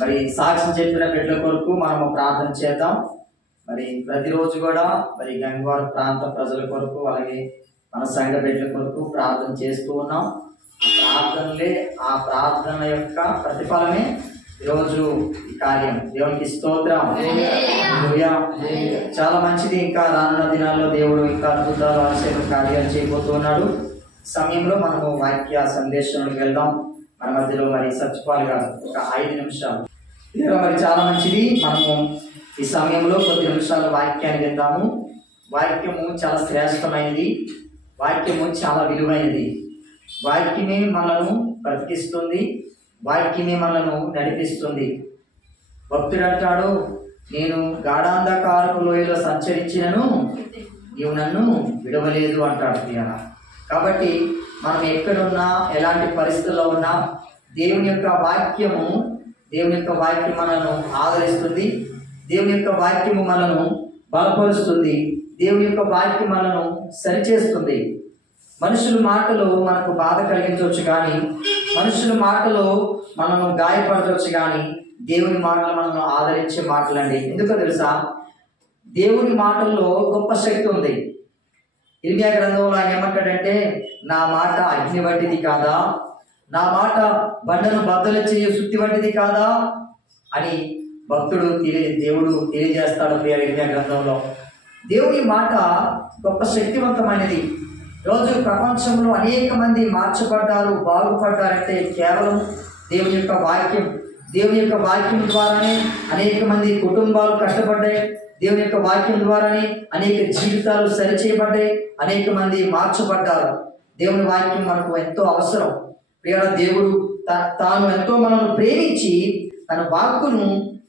మరి సాక్ష్యం చెప్పిన బిడ్డల కొరకు మనము ప్రార్థన చేద్దాం. మరి ప్రతిరోజు కూడా మరి గంగవారం ప్రాంత ప్రజల కొరకు అలాగే మన సంఘ బిడ్డల కొరకు ప్రార్థన చేస్తూ ఉన్నాం. ఆ ప్రార్థన యొక్క ప్రతిఫలమే ఈరోజు ఈ కార్యం. దేవునికి స్తోత్రం. చాలా మంచిది. ఇంకా రానున్న దినాల్లో దేవుడు ఇంకా అద్భుతాలు ఆశ్చర్య కార్యాలు చేయబోతున్నాడు. సమయంలో మనము వాక్య సందేశంలోకి వెళ్దాం. మన మధ్యలో మరి సత్యపాల్ గారు ఒక 5 నిమిషాలు. మరి చాలా మంచిది. మనము ఈ సమయంలో కొద్ది నిమిషాలు వాక్యాన్ని విందాము. వాక్యము చాలా శ్రేష్టమైనది. వాక్యము చాలా విలువైనది. వాక్యమే మనను బ్రతికిస్తుంది. వాక్యమే మనను నడిపిస్తుంది. భక్తుడు అంటాడు, నేను గాఢాంధకారపు లోయలో సంచరించినను నీవు నన్ను విడవలేదు అంటాడు. కాబట్టి మనం ఎక్కడున్నా ఎలాంటి పరిస్థితుల్లో ఉన్నా దేవుని యొక్క వాక్యం మనను ఆదరిస్తుంది. దేవుని యొక్క వాక్యము మనను బలపరుస్తుంది. దేవుని యొక్క వాక్యం మనను సరిచేస్తుంది. మనుషుల మాటలు మనకు బాధ కలిగించవచ్చు, కానీ మనుషుల మాటలు మనము గాయపరచవచ్చు, కానీ దేవుని మాటలు మనను ఆదరించే మాటలండి. ఎందుకో తెలుసా? దేవుని మాటల్లో గొప్ప శక్తి ఉంది. ఇర్మియా గ్రంథంలో ఆయన ఏమంటాడంటే, నా మాట అగ్ని వంటిది కాదా, నా మాట బండను బద్దలు చేయ సుత్తి వంటిది కాదా అని దేవుడు తెలియజేస్తాడు ఇర్మియా గ్రంథంలో. దేవుని మాట గొప్ప శక్తివంతమైనది. రోజు ప్రపంచంలో అనేక మంది మార్చబడ్డారు, బాగుపడ్డారంటే కేవలం దేవుని యొక్క వాక్యం ద్వారానే అనేక మంది కుటుంబాలు కష్టపడ్డాయి. దేవుని యొక్క వాక్యం ద్వారానే అనేక జీవితాలు సరిచేయబడ్డాయి. అనేక మంది మార్చబడ్డారు. దేవుని వాక్యం మనకు ఎంతో అవసరం. దేవుడు తాను ఎంతో మనల్ని ప్రేమించి తన వాక్కును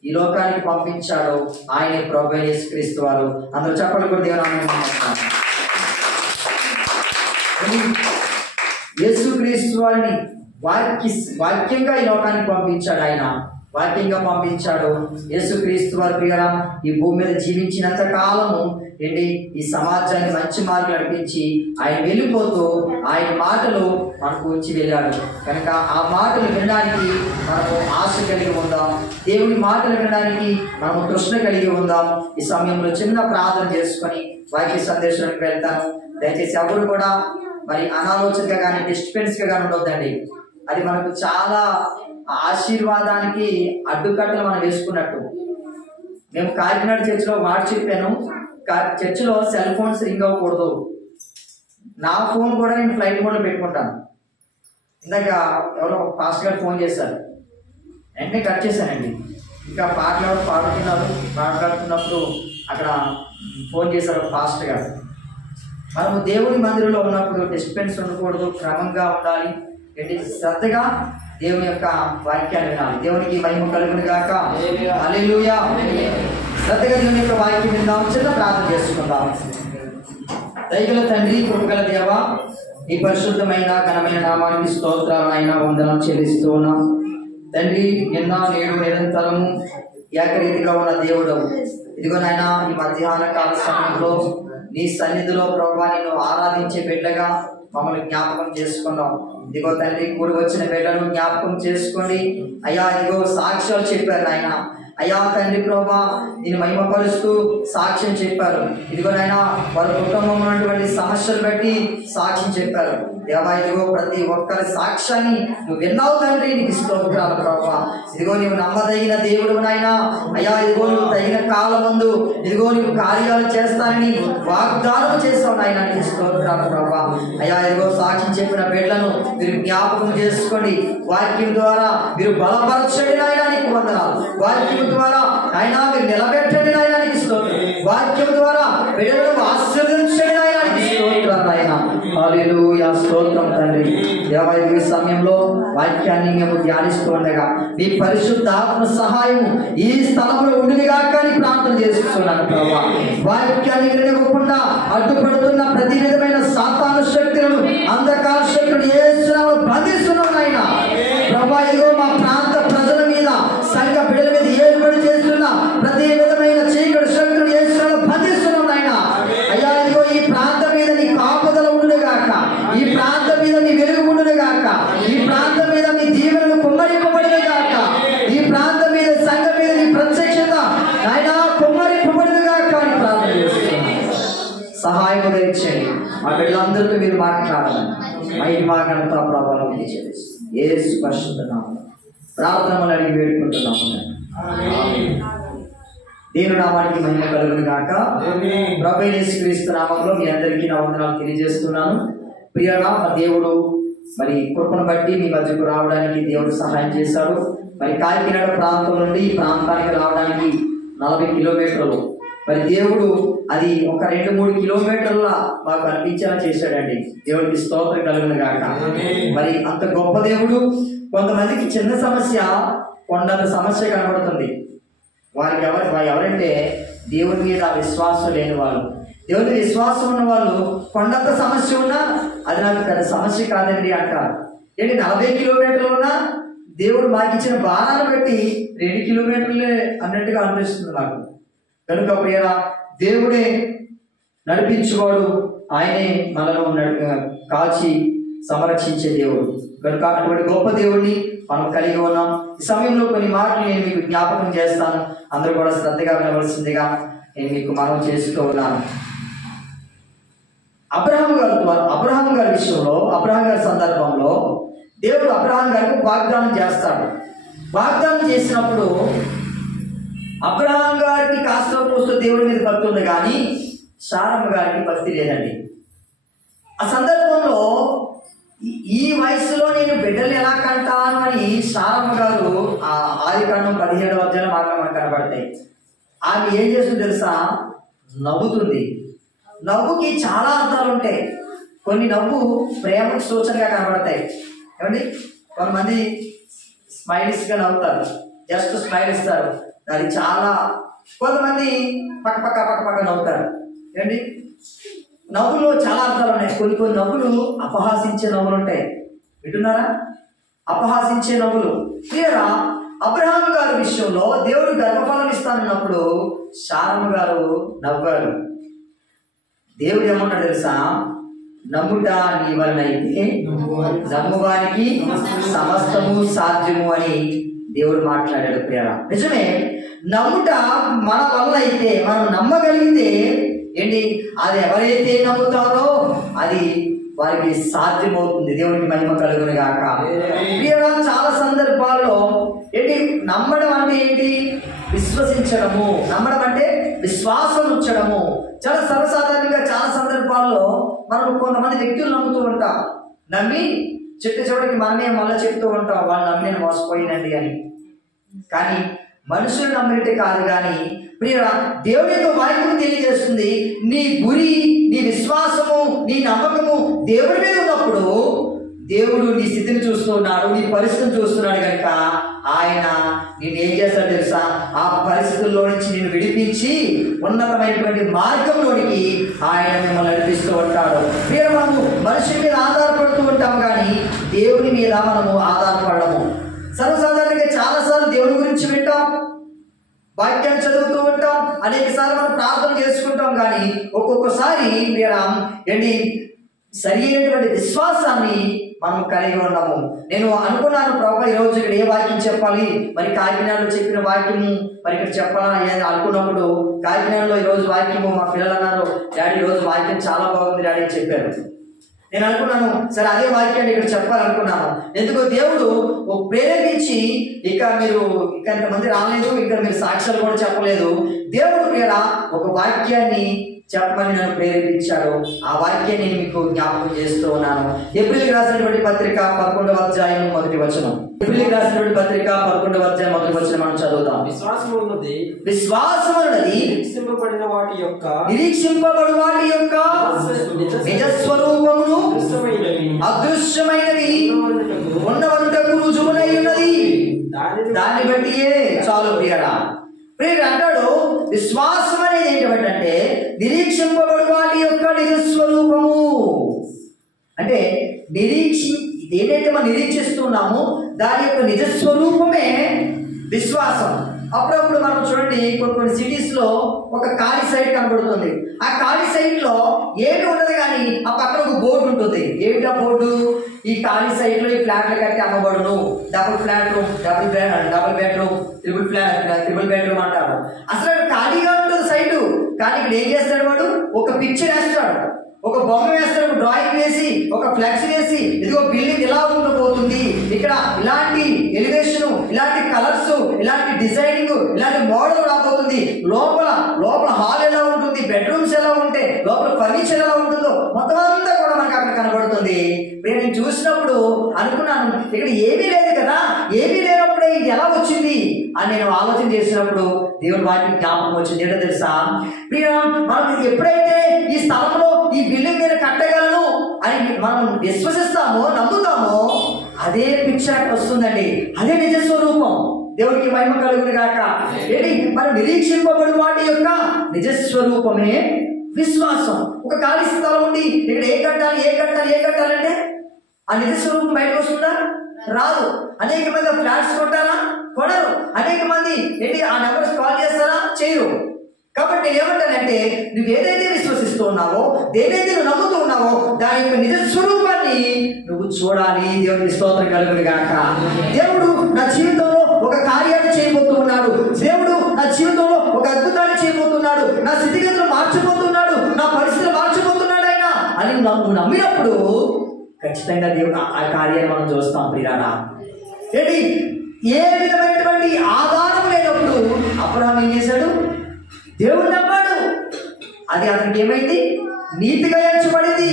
ఈ లోకానికి పంపించాడు. ఆయనే ప్రభువైన యేసుక్రీస్తు వారు. అందరూ చెప్పండి కూడా దేవుని యేసుక్రీస్తు వారిని వాక్యంగా ఈ లోకానికి పంపించాడు. ఆయన వాక్యంగా పంపించాడు. యేసుక్రీస్తు వారి ప్రియరా ఈ భూమి మీద జీవించినంత కాలము ఈ సమాజాన్ని మంచి మార్గం నడిపించి ఆయన వెళ్ళిపోతూ ఆయన మాటలు మనకు ఉంచి వెళ్ళాడు. కనుక ఆ మాటలు వినడానికి మనము ఆశ కలిగి ఉందాం. దేవుని మాటలు వినడానికి మనము తృష్ణ కలిగి ఉందాం. ఈ సమయంలో చిన్న ప్రార్థన చేసుకొని వాక్య సందేశానికి వెళ్తాను. దయచేసి ఎవరు కూడా మరి అనాలోచనగా కానీ డిస్టర్బెన్స్గా కానీ ఉండొద్దండి. అది మనకు చాలా ఆశీర్వాదానికి అడ్డుకట్టలు మనం వేసుకున్నట్టు. మేము కాకినాడ చర్చిలో మాట చెప్పాను, చర్చిలో సెల్ ఫోన్స్ రింగ్ అవ్వకూడదు. నా ఫోన్ కూడా నేను ఫ్లైట్ మోడ్లో పెట్టుకుంటాను. ఇందాక ఎవరో ఫాస్ట్ గారు ఫోన్ చేశారు, వెంటనే కట్ చేశానండి. ఇంకా పాటలు మాట్లాడుతున్నప్పుడు అక్కడ ఫోన్ చేశారు ఫాస్ట్గా. మనము దేవుని మందిరంలో ఉన్నప్పుడు డిస్టర్బెన్స్ ఉండకూడదు, క్రమంగా ఉండాలి. శ్రద్ధగా దేవుని యొక్క వాక్యాన్ని వినాలి. దేవునికి మహిమ కలుగును గాక. హల్లెలూయా. శ్రద్ధగా దేవుని యొక్క వాక్యం విందాం. చిన్న ప్రార్థన చేసుకుందాం. దయగల తండ్రి, కృపగల దేవ, ఈ పరిశుద్ధమైన ఘనమైన నామానికి స్తోత్రాలు అయినా వందనం చెల్లిస్తూ ఉన్నాం తండ్రి. నిన్న నేడు నిరంతరము ఏకరీతిగా ఉన్న దేవుడు, ఇదిగో నాయన ఈ మధ్యాహ్న కాల సమయంలో నీ సన్నిధిలో ప్రభువా నిన్ను ఆరాధించే బిడ్డగా మమ్మల్ని జ్ఞాపకం చేసుకున్నాం. ఇదిగో తండ్రి, కూడి వచ్చిన బిడ్డను జ్ఞాపకం చేసుకోండి అయ్యా. ఇదిగో సాక్ష్యాలు చెప్పారు ఆయన. అయ్యా తండ్రి ప్రభువా, నేను మహిమపరుస్తూ సాక్ష్యం చెప్పారు. ఇదిగో నాయన వారి కుటుంబంలో ఉన్నటువంటి సమస్యలు బట్టి సాక్ష్యం చెప్పారు. దేవా, ఇదిగో ప్రతి ఒక్కరి సాక్ష్యాన్ని నువ్వు విన్నావు తండ్రి, నీకు స్తోత్రాలు ప్రభువా. ఇదిగో నువ్వు నమ్మదగిన దేవుడు నాయన. అయ్యా ఇదిగో నువ్వు తగిన కాలం ముందు ఇదిగో నువ్వు కార్యాలు చేస్తానని వాగ్దానం చేస్తావు నాయన, నీకు స్తోత్రాలు ప్రభువా. అయ్యా ఇదిగో సాక్ష్యం చెప్పిన బిడ్డలను మీరు జ్ఞాపకం చేసుకోండి. వాక్యం ద్వారా మీరు బలపరచండి నాయన, నీకు వందనాలు. వాక్యం ద్వారా ఆయన మీరు నిలబెట్టండి నాయన, నీకు స్తోత్రం. వాక్యం ద్వారా బిడ్డలను ఆశీర్వదించండి నాయన, నీకు స్తోత్రం నాయన. హల్లెలూయా. స్తోత్రం తండ్రి. దేవా, ఈ సమయంలో వాక్యాన్ని మేము ధ్యానిస్తూ ఉండగా మీ పరిశుద్ధాత్మ సహాయం ఈ స్థలంలో ఉండిగాక అని ప్రార్థన చేస్తున్నాను ప్రభా. వాక్యాన్ని వినకుండా అడ్డుపడుతున్న ప్రతి విధమైన సాతాను శక్తులను, అంధకార శక్తులను యేసునామములో బంధిస్తున్నాం నాయన ప్రభా. ఇదిగో మా ప్రాంత ప్రజల మీద, సంఘ బిడ్డల మీద ఏర్పడి చేస్తున్న ప్రతి విధమైన చీకటి శక్తులను యేసునామములో బంధిస్తున్నాం నాయన. అయ్యా ఇదిగో ఈ ప్రాంతం మీద నీ కాపుదల ఉండుగాక, ఈ ప్రాంతం మీద నీ వెలుగు ఉండుగాక, ఈ ప్రాంతం మీద మీ దీవెనలు కుమ్మరింపబడిన గాక, ఈ ప్రాంతం మీద యేసు పరిశుద్ధ నామములో ప్రార్థనలు అడిగి వేడుకుంటున్నాము. దేవుని నామానికి మహిమ కలుగును గాక. ప్రభువైన యేసుక్రీస్తు నామములో మీ అందరికీ నా వందనాలు తెలియజేస్తున్నాను. ప్రియరా, దేవుడు మరి కృపను బట్టి మీ మధ్యకు రావడానికి దేవుడు సహాయం చేశాడు. మరి కాకినాడ ప్రాంతం నుండి ఈ ప్రాంతానికి రావడానికి 40 కిలోమీటర్లు. మరి దేవుడు అది ఒక 2-3 కిలోమీటర్ల మాకు అనిపించేలా చేశాడండి. దేవుడికి స్తోత్రం కలుగును గాక. మరి అంత గొప్ప దేవుడు. కొంతమందికి చిన్న సమస్య కొండంత సమస్య కనబడుతుంది. వారికి ఎవరంటే దేవుని మీద విశ్వాసం లేని వాళ్ళు. దేవుని విశ్వాసం ఉన్న వాళ్ళు కొండంత సమస్య ఉన్నా అది నాకు పెద్ద సమస్య కాదండి అంటారు. ఏంటి 40 కిలోమీటర్లు ఉన్నా దేవుడు మాకు ఇచ్చిన భారాన్ని బట్టి 2 కిలోమీటర్లే అన్నట్టుగా అనిపిస్తుంది నాకు. కనుక ప్రియరా, దేవుడే నడిపించేవాడు, ఆయనే మనలో కాచి సంరక్షించే దేవుడు. కనుక అటువంటి గొప్ప దేవుడిని మనం కలిగి ఉన్నాం. ఈ సమయంలో కొన్ని మాటలు నేను మీకు జ్ఞాపకం చేస్తాను. అందరూ కూడా శ్రద్ధగా వినవలసిందిగా నేను మీకు మనం చేస్తూ ఉన్నాను. అబ్రహాం గారి విషయంలో, అబ్రహాం గారి సందర్భంలో దేవుడు అబ్రహాం గారికి వాగ్దానం చేస్తాడు. వాగ్దానం చేసినప్పుడు అబ్రహాం గారికి కాస్త కూస్తూ దేవుడి మీద భక్తి ఉంది, కానీ శారమ్మ గారికి భక్తి లేదండి. ఆ సందర్భంలో ఈ వయసులో నేను బిడ్డలు ఎలా కంటాను అని శారమ్మ గారు ఆ ఆదికాండం 17వ అధ్యాయంలో మాటలు మనకు కనబడతాయి. ఆమె ఏం చేస్తుందో తెలుసా? నవ్వుతుంది. నవ్వుకి చాలా అర్థాలు ఉంటాయి. కొన్ని నవ్వు ప్రేమకు సూచనగా కనబడతాయి. ఏమండి, కొంతమంది స్మైల్స్గా నవ్వుతారు, జస్ట్ స్మైల్ ఇస్తారు, అది చాలా. కొంతమంది పక్క నవ్వుతారు. ఏమండి, నవ్వులో చాలా అర్థాలు ఉన్నాయి. కొన్ని నవ్వులు అపహాసించే నవ్వులు ఉంటాయి. వింటున్నారా? అపహాసించే నవ్వులు. క్లియరా? అబ్రహాం గారి విషయంలో దేవుడు గర్భఫలం ఇస్తానన్నప్పుడు శారమ్మ గారు నవ్వారు. దేవుడు ఏమన్నాడు తెలుసా? నమ్ముట నీ వలనైతే నమ్మువానికి సమస్తము సాధ్యము అని దేవుడు మాట్లాడాడు. ప్రియరా, నిజమే. నమ్ముట మన వల్ల అయితే, మనం నమ్మగలిగితే ఏంటి, అది ఎవరైతే నమ్ముతారో అది వారికి సాధ్యమవుతుంది. దేవునికి మహిమ కలుగును గాక. ప్రియరా, చాలా సందర్భాల్లో ఏంటి, నమ్మడం అంటే ఏంటి? విశ్వసించడము. నమ్మడం అంటే విశ్వాసం ఉంచడము. చాలా సర్వసాధారణంగా చాలా సందర్భాల్లో మనం కొంతమంది వ్యక్తులు నమ్ముతూ ఉంటాం. నమ్మి చివరికి మనమే మళ్ళీ చెప్తూ ఉంటాం, వాళ్ళు నమ్మి నేను మోసపోయినండి అని. కానీ మనుషులు నమ్మినట్టే కాదు. కానీ ప్రియరా, దేవుని యొక్క వాక్యం తెలియజేస్తుంది, నీ గురి, నీ విశ్వాసము, నీ నమ్మకము దేవుడి మీద ఉన్నప్పుడు దేవుడు నీ స్థితిని చూస్తున్నాడు, నీ పరిస్థితిని చూస్తున్నాడు. కనుక ఆయన నేను ఏం చేస్తాడు తెలుసా? ఆ పరిస్థితుల్లో నుంచి నేను విడిపించి ఉన్నతమైనటువంటి మార్గంలోనికి ఆయన మిమ్మల్ని నడిపిస్తూ ఉంటాడు. మీరు మనము మనుషుల మీద ఆధారపడుతూ ఉంటాము, కానీ దేవుని మీద మనము ఆధారపడము. సర్వసాధారణంగా చాలాసార్లు దేవుని గురించి వింటాం, వాక్యాన్ని చదువుతూ ఉంటాం, అనేక సార్లు మనం ప్రార్థన చేసుకుంటాం, కానీ ఒక్కొక్కసారి ఏంటి సరి అయినటువంటి విశ్వాసాన్ని మనం కలిగి ఉన్నాము. నేను అనుకున్నాను, ప్రభు ఈరోజు ఇక్కడ ఏ వాక్యం చెప్పాలి, మరి కాకినాడలో చెప్పిన వాక్యము మరి ఇక్కడ చెప్పాలని అనుకున్నప్పుడు కాకినాడలో ఈరోజు వాక్యము మా పిల్లలు అన్నారు, డాడీ ఈరోజు వాక్యం చాలా బాగుంది డాడీ అని చెప్పారు. నేను అనుకున్నాను, సరే అదే వాక్యాన్ని ఇక్కడ చెప్పాలనుకున్నాను. ఎందుకో దేవుడు ప్రేరేపించి, మీరు ఇంతమంది రాలేదు, ఇంకా మీరు సాక్ష్యాలు కూడా చెప్పలేదు, దేవుడు ప్రియరా ఒక వాక్యాన్ని చెప్పమని నన్ను ప్రేరేపించాడు. ఆ వాక్యాన్ని నేను మీకు జ్ఞాపకం చేస్తూ ఉన్నాను. ఏప్రిల్ రాసినటువంటి పత్రిక 11వ అధ్యాయం 1వ వచనం. ఏప్రిల్ రాసినటువంటి పత్రిక 11వ అధ్యాయం 1వ వచనం మనం చదువుతాం. విశ్వాసమున్నది నిరీక్షింపబడు వాటి యొక్క నిజస్వరూపమును అదృశ్యమైనవి ఉన్నవనుటకు రుజువునై ఉన్నది. దాన్ని బట్టియే చాలు ప్రియరా. ప్రియుడు అంటాడు, విశ్వాసం అనేది ఏంటంటే నిరీక్షింపబడు వాటి యొక్క నిజస్వరూపము. అంటే ఏదైతే మనం నిరీక్షిస్తున్నామో దాని యొక్క నిజస్వరూపమే విశ్వాసం. అప్పుడప్పుడు మనం చూడండి, కొన్ని సిటీస్ లో ఒక ఖాళీ సైట్ కనబడుతుంది. ఆ ఖాళీ సైట్ లో ఏమి ఉండదు, కానీ ఆ పక్కన ఒక బోర్డు ఉంటుంది. ఏమిటా బోర్డు? ఈ ఖాళీ సైట్ లో ఈ ఫ్లాట్లు కట్టి అమ్మబడును, డబుల్ బెడ్రూమ్, ట్రిపుల్ బెడ్రూమ్ అంటారు. అసలు ఖాళీగా ఉంటుంది సైటు, కానీ ఇక్కడ ఏం చేస్తాడు వాడు? ఒక పిక్చర్ వేస్తాడు, ఒక బొమ్మ వేస్తారు, డ్రాయింగ్ వేసి, ఒక ఫ్లెక్స్ వేసి, ఇదిగో బిల్డింగ్ ఇలా ఉండబోతుంది, ఇక్కడ ఇలాంటి ఎలివేషన్, ఇలాంటి కలర్స్, ఇలాంటి డిజైనింగ్, ఇలాంటి మోడల్ రాబోతుంది, లోపల హాల్ ఎలా ఉంటుంది, బెడ్రూమ్స్ ఎలా ఉంటాయి, లోపల ఫర్నిచర్ ఎలా ఉంటుందో మొత్తం అంతా కూడా మనకు అక్కడ కనబడుతుంది. నేను చూసినప్పుడు అనుకున్నాను, ఇక్కడ ఏమీ లేదు కదా, ఏమీ లేనప్పుడే ఇది ఎలా వచ్చింది అని నేను ఆలోచన చేసినప్పుడు దేవుని వాక్యం జ్ఞాపకం వచ్చింది. ఏంటో తెలుసా, మనం ఎప్పుడైతే ఈ స్థలంలో ఈ బిల్డింగ్ మీద కట్టగలను అని మనం విశ్వసిస్తామో, నమ్ముతామో, అదే పిక్చర్ వస్తుందండి, అదే నిజ స్వరూపం. దేవుడికి మహిమ కలుగును గాక. ఏంటి, మనం నిరీక్షింపబడి వాటి యొక్క నిజ స్వరూపమే విశ్వాసం. ఒక ఖాళీ స్థలం ఉండి ఇక్కడ ఏ కట్టాలంటే ఆ నిజ స్వరూపం బయటకు వస్తుందా? రాదు. అనేక మంది ఫ్లాట్స్ కొట్టారా? కొనరు. అనేక మంది ఏంటి ఆ నెంబర్స్ కాల్ చేస్తారా? చేయరు. కాబట్టి నేను ఏమంటానంటే, నువ్వు ఏదైతే విశ్వసిస్తూ ఉన్నావో, ఏదైతే నువ్వు నమ్ముతూ ఉన్నావో, దాని యొక్క నిజ స్వరూపాన్ని నువ్వు చూడాలి. దేవుడికి స్తోత్రం కలుగును గాక. దేవుడు నా జీవితంలో ఒక కార్యాన్ని చేయబోతూ ఉన్నాడు, దేవుడు నా జీవితంలో ఒక అద్భుతాన్ని చేయబోతున్నాడు, నా స్థితిగతులు మార్చబోతున్నాడు, నా పరిస్థితులు మార్చబోతున్నాడు ఆయన అని నువ్వు నమ్మినప్పుడు ఖచ్చితంగా దేవుడు ఆ కార్యాన్ని మనం చూస్తాం. ప్రియారా, ఏంటి, ఏ విధమైనటువంటి ఆధారం లేనప్పుడు అబ్రహాము ఏం చేశాడు? దేవుడు నమ్మాడు. అది అతనికి ఏమైంది? నీతిగా ఎంచబడింది.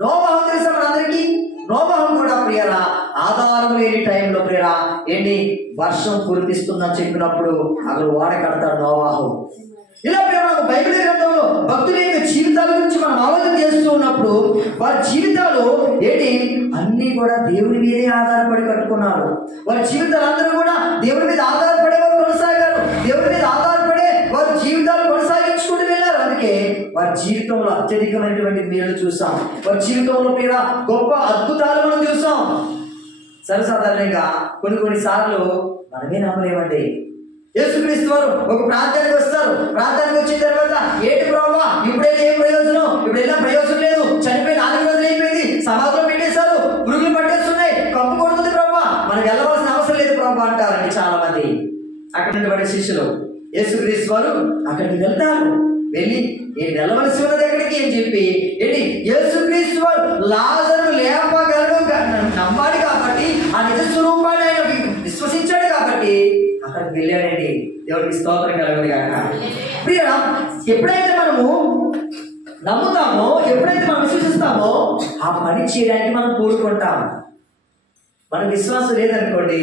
నోవహు తెలుసా మనందరికీ? నోవహు కూడా ప్రియరా ఆధారం లేని టైంలో ప్రియరా ఏంటి, వర్షం కురిపిస్తుందని చెప్పినప్పుడు అక్కడ ఓడ కడతాడు నోవహు. ఇలా ప్రేమ బైబిల్ గ్రంథంలో భక్తుల యొక్క జీవితాల గురించి మనం ఆలోచన చేస్తూ ఉన్నప్పుడు వారి జీవితాలు ఏంటి, అన్ని కూడా దేవుని మీదే ఆధారపడి కట్టుకున్నారు. వారి జీవితాలు అందరూ కూడా దేవుని మీద ఆధారపడే వారు కొనసాగారు, దేవుని మీద ఆధారపడే వారి జీవితాలు కొనసాగించుకుంటూ వెళ్ళారు. అందుకే వారి జీవితంలో అత్యధికమైనటువంటి మేలు చూసాం, వారి జీవితంలో కూడా గొప్ప అద్భుతాలు మనం చూసాం. సర్వసాధారణంగా కొన్ని సార్లు మనమే నమ్మలేమండి. యేసుక్రీస్తు వారు ఒక ప్రాంతానికి వస్తారు, ప్రాంతానికి వచ్చిన తర్వాత ఏంటి ప్రభువా ఇప్పుడైతే ఏం ప్రయోజనం, ఇప్పుడైనా ప్రయోజనం లేదు, చనిపోయి 4 రోజులు అయిపోయింది, సమాధిలో పెట్టేశారు, పురుగులు పట్టేస్తున్నాయి, కప్పు కొడుతుంది ప్రభువా, మనం వెళ్ళవలసిన అవసరం లేదు ప్రభువా అంటారండి చాలా మంది. అక్కడ నుండి పడే శిష్యులు యేసుక్రీస్తు వారు అక్కడికి వెళ్తారు, వెళ్ళి నేను వెళ్ళవలసి ఉన్నది ఎక్కడికి అని చెప్పి ఏంటి, యేసుక్రీస్తు వారు లాజరు లేపగలడు నమ్మాడు కాబట్టి, ఆ నిజ స్వరూపాన్ని ఆయన విశ్వసించాడు కాబట్టి అక్కడికి వెళ్ళాడండి. దేవుడికి స్తోత్రం కలుగును గాక. ప్రియరా, ఎప్పుడైతే మనము నమ్ముతామో, ఎప్పుడైతే మనం విశ్వసిస్తామో ఆ పని చేయడానికి మనం కోరుకుంటాం. మనకు విశ్వాసం లేదనుకోండి,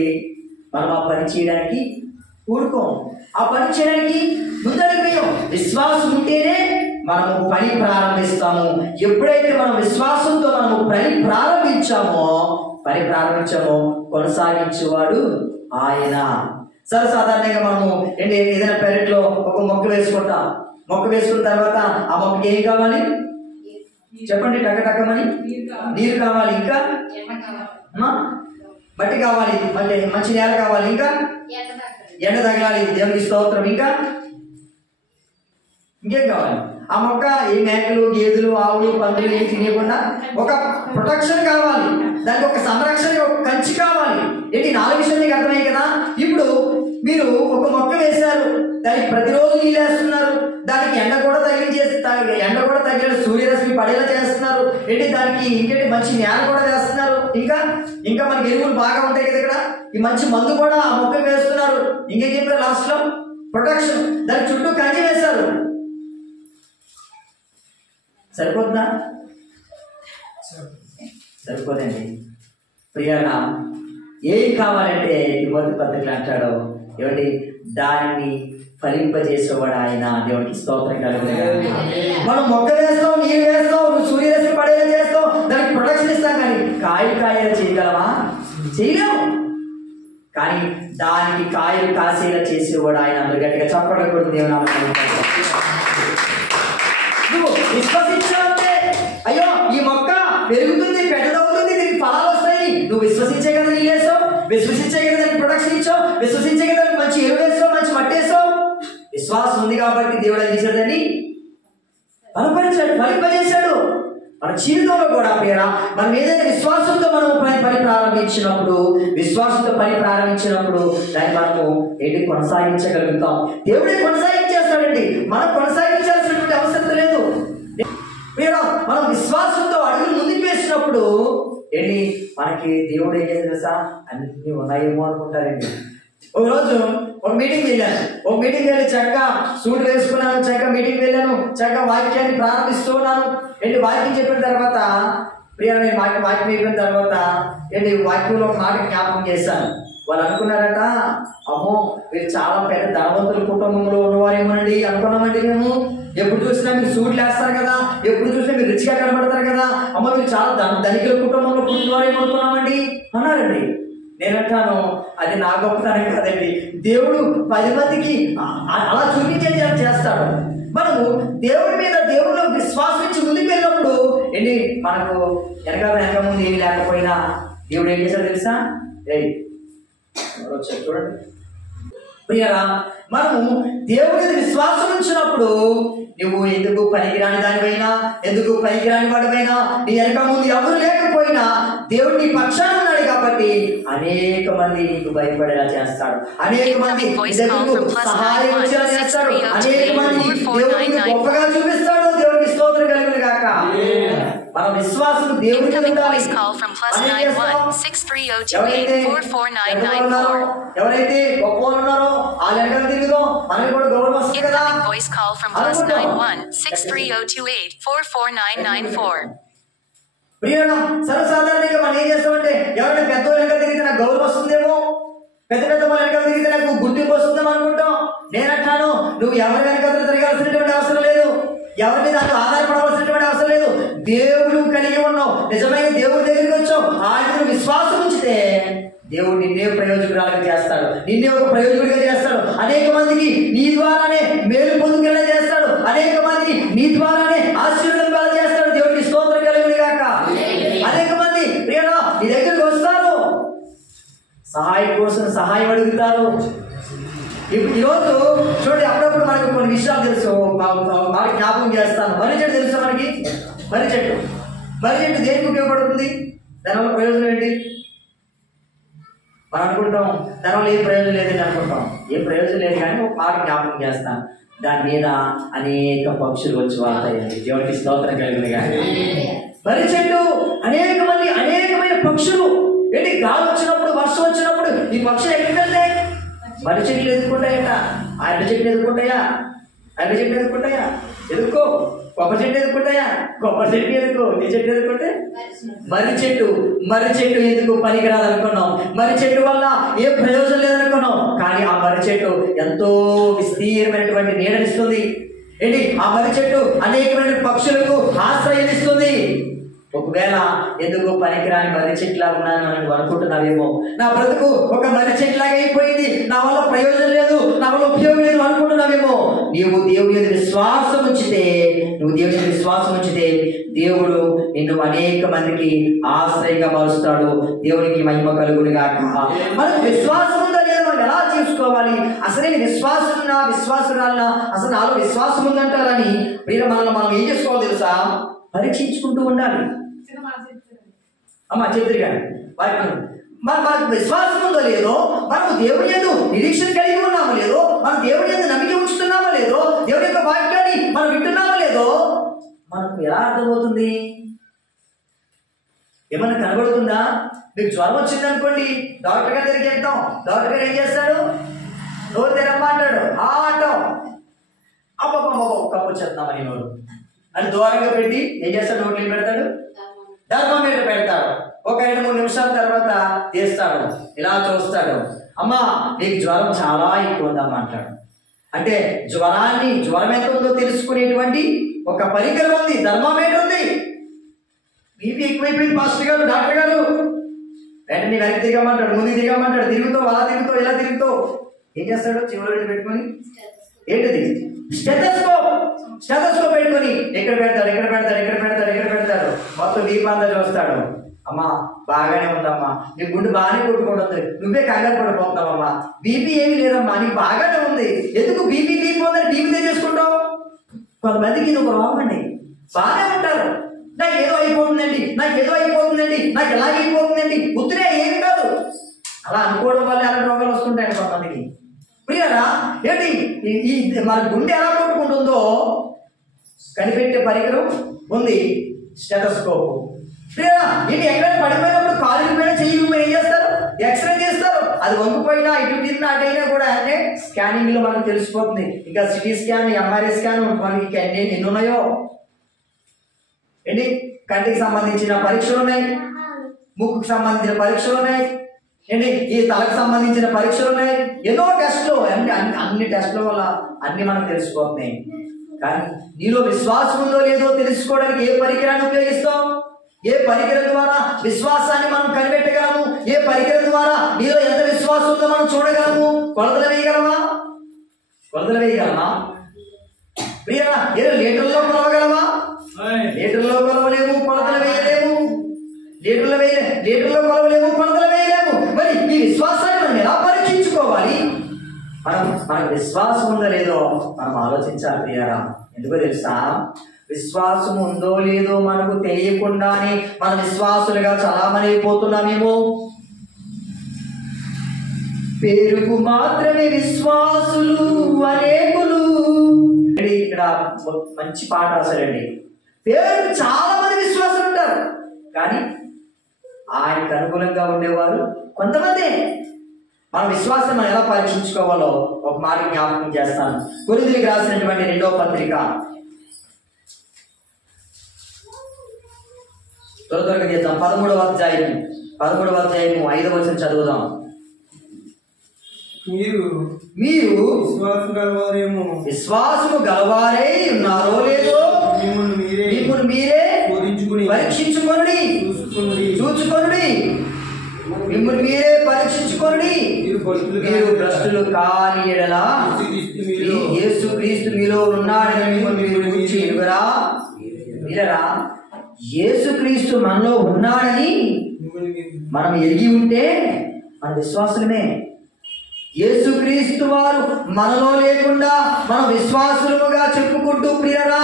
మనం ఆ పని చేయడానికి కోరుకోం, ఆ పని చేయడానికి ముందడుగు వేయం. విశ్వాసం ఉంటేనే మనము పని ప్రారంభిస్తాము. ఎప్పుడైతే మనం విశ్వాసంతో మనము పని ప్రారంభించామో కొనసాగించేవాడు ఆయన. సర్వసాధారణంగా మనము ఏదైనా పెరట్లో ఒక మొక్క వేసుకుంటాం, మొక్క వేసుకున్న తర్వాత ఆ మొక్కకి ఏం కావాలి చెప్పండి? టకటకమని నీరు కావాలి, ఇంకా మట్టి కావాలి, మళ్ళీ మంచి నేల కావాలి, ఇంకా ఎండ తగలాలి. దేవునికి స్తోత్రం. ఇంకేం కావాలి? ఆ మొక్క ఏ మేకలు, గేదెలు, ఆవులు, పందులు ఏం తినేయకుండా ఒక ప్రొటెక్షన్ కావాలి, దానికి ఒక సంరక్షణ, ఒక కంచి కావాలి. ఏంటి 4 విషయం మీకు అర్థమయ్యాయి కదా? ఇప్పుడు మీరు ఒక మొక్క వేశారు, దానికి ప్రతిరోజు నీళ్ళు వేస్తున్నారు, దానికి ఎండ కూడా తగిలి సూర్యరశ్మి పడేలా చేస్తున్నారు. ఏంటి దానికి ఇంకేంటి మంచి నేల కూడా వేస్తున్నారు, ఇంకా మనకి ఎరువులు బాగా ఉంటాయి కదా ఇక్కడ, ఈ మంచి మందు కూడా ఆ మొక్క వేస్తున్నారు. ఇంకేం చెప్పారు లాస్ట్ లో? ప్రొటెక్షన్. దాని చుట్టూ కంచి వేశారు. సరిపోతుందా? సరిపోదండి. ప్రియారా, ఏం కావాలంటే తిమోతి పత్రికలు అంటాడు, ఏమండి, దాన్ని ఫలింపజేసేవాడు ఆయన. దేవుడికి స్తోత్రం కలుగును గాక. మనం మొక్క వేస్తాం, నీరు వేస్తాం, సూర్యరశ్మి పడేలా చేస్తాం, దానికి ప్రొటెక్షన్ ఇస్తాం, కానీ కాయలు చేయగలమా? చేయలేము. కానీ దానికి కాయలు కాసేలా చేసేవాడు ఆయన. అందరు గట్టిగా చెప్పకూడదు. దేవుని నువ్వు విశ్వసించాలంటే, అయ్యో ఈ మొక్క పెరుగుతుంది, పెద్దదవుతుంది, దీనికి ఫలాలు వస్తాయి, నువ్వు విశ్వసించే కదా నీళ్ళు వేసావు, విశ్వసించే కదా దానికి ప్రొటెక్షన్ ఇచ్చావు, విశ్వసించే కదా మంచి ఎరువు వేసావు, మంచి మట్టి వేసావు. విశ్వాసం ఉంది కాబట్టి దేవుడు ఏం చేశాడని ఫలింపజేశాడు. మన జీవితంలో కూడా ప్రియరా, మనం ఏదైతే విశ్వాసంతో మనం పని ప్రారంభించినప్పుడు దాన్ని మనము ఏంటి కొనసాగించగలుగుతాం. దేవుడే కొనసాగించేస్తాడండి, మనం కొనసాగించాల్సినటువంటి అవసరం లేదు. మనం విశ్వాసంతో అడుగులు ముందుకు వేసినప్పుడు ఏంటి మనకి దేవుడు ఏం చేయాలి తెలుసా, అన్ని ఉన్నాయేమో అనుకుంటారండి. ఒక రోజు ఒక మీటింగ్ వెళ్ళాను. ఒక మీటింగ్ వెళ్ళి చక్కగా సూట్ వేసుకున్నాను, చక్కగా మీటింగ్ వెళ్ళాను, చక్కగా వాక్యాన్ని ప్రారంభిస్తూ ఉన్నాను. ఏంటి వాక్యం చెప్పిన తర్వాత నేను వాక్యం అయిపోయిన తర్వాత ఏంటి వాక్యంలో ఒక మాట జ్ఞాపకం చేశాను. వాళ్ళు అనుకున్నారట, అమ్మో మీరు చాలా పెద్ద ధనవంతుల కుటుంబంలో ఉన్నవారేమోనండి అనుకున్నామండి. మేము ఎప్పుడు చూసినా మీరు సూట్లు వేస్తారు కదా, ఎప్పుడు చూసినా మీరు రిచ్గా కనబడతారు కదా, అమ్మ మీరు చాలా ధనికుల కుటుంబంలో పుట్టినవారేమో అనుకున్నామండి అన్నారండి. నేనంటాను, అది నా గొప్పతనం కాదండి, దేవుడు 10 మందికి అలా చూపించే చేస్తాడు. మనము దేవుడి మీద దేవుడిలో విశ్వాసం ఇచ్చి ముందుకు వెళ్ళినప్పుడు ఏంటి మనకు వెనక ముందు ఏమి లేకపోయినా దేవుడు ఏం చేశాడు తెలుసా? చూడండి ప్రియరా, మనము దేవుడి విశ్వాసం ఉంచినప్పుడు నువ్వు ఎందుకు పనికిరాని దానివైనా, ఎందుకు పనికిరాని వాడివైనా, నీ వెనక ముందు ఎవరు లేకపోయినా దేవుడు నీ పక్షాన ఉన్నాడు కాబట్టి అనేక మంది నీకు భయపడేలా చేస్తాడు, అనేక మంది సహాయం వచ్చేలా చేస్తాడు, అనేక మంది దేవుడిని గొప్పగా చూపిస్తాడు. దేవుడికి స్తోత్రం కలుగును గాక. మన విశ్వాసం దేవుడికి ఉండాలి. ఎవరైతే గొప్ప ఉన్నారో వాళ్ళ వెనకాల తిరుగుదాం, మనకి కూడా గౌరవం వస్తుంది కదా. ప్రియరా, సర్వసాధారణంగా మనం ఏం చేస్తామంటే ఎవరైనా పెద్ద వెనకాల తిరిగితే నాకు గౌరవం వస్తుందేమో, పెద్ద వాళ్ళ వెనకాల తిరిగితే నాకు గుర్తింపు వస్తుందేమో అనుకుంటాం. నేనంటాను, నువ్వు ఎవరి వెనకాల తిరగాల్సినటువంటి అవసరం లేదు, ఎవరి మీద అంత ఆధారపడవలసినటువంటి అవసరం లేదు. దేవుడు కలిగి ఉన్నావు, నిజమైన దేవుడి దగ్గరికి వచ్చావు, ఆయన విశ్వాసం ఉంచితే దేవుడు నిన్నే ప్రయోజకురాలుగా చేస్తాడు, నిన్నే ఒక ప్రయోజకుడిగా చేస్తాడు. అనేక మందికి నీ ద్వారానే మేలు పొందుకెళ్ళ చేస్తాడు, అనేక మందికి నీ ద్వారానే ఆశీర్వాదాలు చేస్తాడు. దేవుడికి స్తోత్రం కలుగును గాక. అనేక మంది ప్రియరా నీ దగ్గరికి వస్తారు, సహాయం కోసం సహాయం అడుగుతారు. ఈరోజు చూడండి, అప్పుడప్పుడు మనకు కొన్ని విషయాలు తెలుసు, మనకి జ్ఞాపకం చేస్తాను. మర్రి చెట్టు తెలుసా మనకి? మర్రి చెట్టు దేనికి ఉపయోగపడుతుంది? దానివల్ల ప్రయోజనం ఏంటి? మనం అనుకుంటాం దానివల్ల ఏం ప్రయోజనం లేదని అనుకుంటాం. ఏం ప్రయోజనం లేదు, కానీ ఒక మాట జ్ఞాపకం చేస్తాను. దాని మీద అనేక పక్షులు వచ్చి వాళ్తాయండి. దేవుడికి స్తోత్రం కలుగును గాక. మర్రి చెట్టు అనేకమైన పక్షులు ఏంటి, గాలి వచ్చినప్పుడు, వర్షం వచ్చినప్పుడు ఈ పక్షులు ఎక్కడికి వెళ్తాయి? మర్రి చెట్లు ఎదుర్కొంటాయట. అరటి చెట్లు ఎదుర్కొంటాయా? ఎదుర్కో. కొబ్బరి చెట్టు ఎదుర్కొంటాయా? కొబ్బరి చెట్టు ఎదుర్కో. నీ చెట్టు ఎదుర్కొంటే మర్రి చెట్టు ఎందుకు పనికిరాదు అనుకున్నాం, మర్రి చెట్టు వల్ల ఏ ప్రయోజనం లేదనుకున్నాం. కానీ ఆ మర్రి చెట్టు ఎంతో విస్తీర్ణమైనటువంటి నీడనిస్తుంది. ఏంటి, ఆ మర్రి చెట్టు అనేకమైన పక్షులకు ఆశ్రయం ఇస్తుంది. ఒకవేళ ఎందుకు పనికిరాని మర్రి చెట్లా ఉన్నాను అని అనుకుంటున్నావేమో, నా బ్రతుకు ఒక మర్రి చెట్లాగా అయిపోయింది, నా వల్ల ప్రయోజనం లేదు, నా వల్ల ఉపయోగం లేదు అనుకుంటున్నావేమో. నీవు దేవుని విశ్వాసం ఉంచితే దేవుడు నిన్ను అనేక మందికి ఆశ్రయంగా మారుస్తాడు. దేవునికి మహిమ కలుగును గాక. మనకు విశ్వాసం ఉందా లేదా మనం ఎలా చూసుకోవాలి? అసలే విశ్వాసురాలనా, అసలు నాలో విశ్వాసం ఉందంటారని మీరు మనం ఏం చేసుకోవాలి తెలుసా? పరీక్షించుకుంటూ ఉండాలి. అమ్మ చెప్తారు కానీ మనకు విశ్వాసం ఉందో లేదో, మనకు దేవుడి యందు నిరీక్షణ కలిగి ఉన్నామో లేదో, మనం దేవుడి యందు నమ్మిక ఉంచుతున్నామో లేదో, దేవుడి యొక్క వాక్యాన్ని మనం వింటున్నామో లేదో మనకు ఎలా అర్థమవుతుంది? ఏమన్నా కనబడుతుందా? మీకు జ్వరం వచ్చింది అనుకోండి, డాక్టర్ గారి దగ్గరికి వెళ్తాం. డాక్టర్ గారు ఏం చేస్తాడు? నోరు తెరమ్మా అంటాడు. అంటాం, అబ్బబ్బ కప్పు వచ్చేస్తున్నామని నోరు అని దూరంగా పెట్టి ఏం చేస్తాడు? నోట్లు ఏం పెడతాడు? థర్మామీటర్ పెడతాడు. ఒక 2-3 నిమిషాల తర్వాత తీస్తాడు, ఇలా చూస్తాడు. అమ్మా నీకు జ్వరం చాలా ఎక్కువ ఉందమ్మా అంటాడు. అంటే జ్వరం ఎంత ఉందో తెలుసుకునేటువంటి ఒక పరికరం ఉంది, థర్మామీటర్ ఉంది. బీపీ ఎక్కువైపోయింది పాస్టర్ గారు, డాక్టర్ గారు వెంటనే వెనక్కి దిగమంటాడు, ముందుకు దిగమంటాడు. తిరుగుతావు, అలా తిరుగుతావు, ఇలా తిరుగుతావు. ఏం చేస్తాడు? చెవులో పెట్టుకొని ఏంటిది? స్టెథోస్కోప్ పెట్టుకొని ఎక్కడ పెడతాడు. మొత్తం బీపీ అంతా చూస్తాడు. అమ్మా బాగానే ఉందమ్మా, నీ గుండె బాగానే కొట్టుకుంటుంది, నువ్వే కంగారు పడిపోతున్నావమ్మా, బీపీ ఏమీ లేదమ్మా, నీకు బాగానే ఉంది. ఎందుకు బీపీ ఉందని బీపీ చేసుకుంటావు? కొంతమందికి ఇది ఒక రోగం అండి. బాగానే ఉంటారు, నాకు ఏదో అయిపోతుందండి, నాకు ఎలాగ అయిపోతుందండి, ఉత్తరే ఏం కాదు. అలా అనుకోవడం వల్ల అలాంటి రోగాలు వస్తుంటాయండి కొంతమందికి. ప్రియరా ఏంటి, మన గుండె ఎలా కొట్టుకుంటుందో కనిపెట్టే పరికరం ఉంది, స్టెథోస్కోప్. ఇది ఎక్కడ పడిపోయినప్పుడు కాలు పైన చెయ్యి ఏం చేస్తారు? ఎక్స్రే చేస్తారు. అది వంగిపోయినా ఇటు తిరిగిన అటైనా కూడా అంటే స్కానింగ్ లో మనకు తెలిసిపోతుంది. ఇంకా సిటీ స్కాన్, ఎంఆర్ఐ స్కాన్ మనకి ఎన్ని ఉన్నాయో ఏంటి. కంటికి సంబంధించిన పరీక్షలు ఉన్నాయి, ముక్కుకు సంబంధించిన పరీక్షలు ఉన్నాయి, ఏంటి ఈ తలకు సంబంధించిన పరీక్షలు ఉన్నాయి, ఎన్నో టెస్టులు. అన్ని టెస్టుల వల్ల అన్ని మనకు తెలిసిపోతున్నాయి. కానీ నీలో విశ్వాసం ఉందో లేదో తెలుసుకోవడానికి ఏ పరికరాన్ని ఉపయోగిస్తాం? ఏ పరికరం ద్వారా విశ్వాసాన్ని మనం కనిపెట్టగలము? ఏ పరికరం ద్వారా నీలో ఎంత విశ్వాసం ఉందో మనం చూడగలము? కొలతలు వేయగలమా? కొలతలు వేయగలమా? ప్రియరా, ఏదో లీటర్లో కొలవగలమా? లీటర్లో కొలవలేము, కొలతలు వేయలేము. లీటర్లో కొలవలేము, కొలతలు వేయలేము. మరి ఈ విశ్వాసాన్ని మనం ఎలా పరీక్షించుకోవాలి? మనకు విశ్వాసం ఉందో లేదో మనం ఆలోచించాలి ప్రియరా. ఎందుకో తెలుసా? విశ్వాసం ఉందో లేదో మనకు తెలియకుండానే మన విశ్వాసులుగా చలామణి అయిపోతున్నామేమో. పేరుకు మాత్రమే విశ్వాసులు అనేకులు. ఇక్కడ మంచి పాట రాశారండి. పేరు చాలా మంది విశ్వాసులు ఉంటారు, కానీ ఆయనకు అనుకూలంగా ఉండేవారు కొంతమంది. మన విశ్వాసం మనం ఎలా పరీక్షించుకోవాలో ఒక మాట జ్ఞాపకం చేస్తాను. కొరింథీయులకు రాసినటువంటి 2వ పత్రిక త్వరగా చేద్దాం. 13వ అధ్యాయం 5వ వచనం చదువుదాం. మీరు విశ్వాసము గలవారై ఉన్నారో లేదో మిమ్మును మీరే పరీక్షించుకొనుడి. మిమ్మల్ని మీరే పరీక్షించుకోండి. మీరు భ్రష్టులు కాని యెడల యేసుక్రీస్తు మీలో ఉన్నాడని మిమ్మల్ని మీరు గురించి ఎరుగరా? మీరరా, యేసుక్రీస్తు మనలో ఉన్నాడని మనం ఎరిగి ఉంటే మన విశ్వాసులమే. యేసుక్రీస్తు వారు మనలో లేకుండా మనం విశ్వాసులుగా చెప్పుకుంటూ ప్రియరా